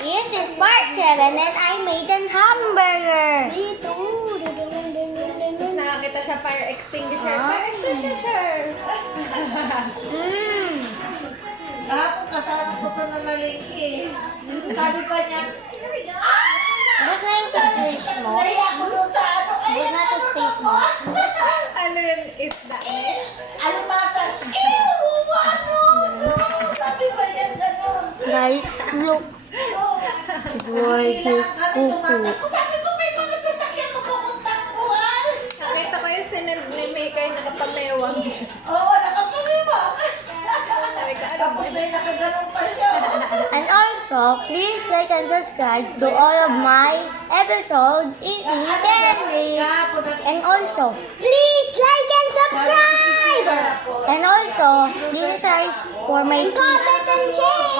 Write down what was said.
This is part 7 and I made an hamburger. Me too. Tapos nakakita siya fire extinguisher. Fire extinguisher! Kahapon kasama ko ito na malingki. Sabi pa niya, Ba't na yung toothpaste mo? naiya ko doon sa ano. Ba't na toothpaste mo? Ano yung isda eh? Almasan. Ano? Sabi pa niya gano'n. Guys, look. Boy, this cuckoo. Sabi ko, may mga sasakyan mo pumuntak buwan. Nakita ko yung sinimay nakapamewang siya. Oo, nakapagibang. Sabi ko, ano Tapos may nakaganon pa siya. And also, please like and subscribe to all of my episodes in Italy. And also, please like and subscribe. And also, this is for my comment and share.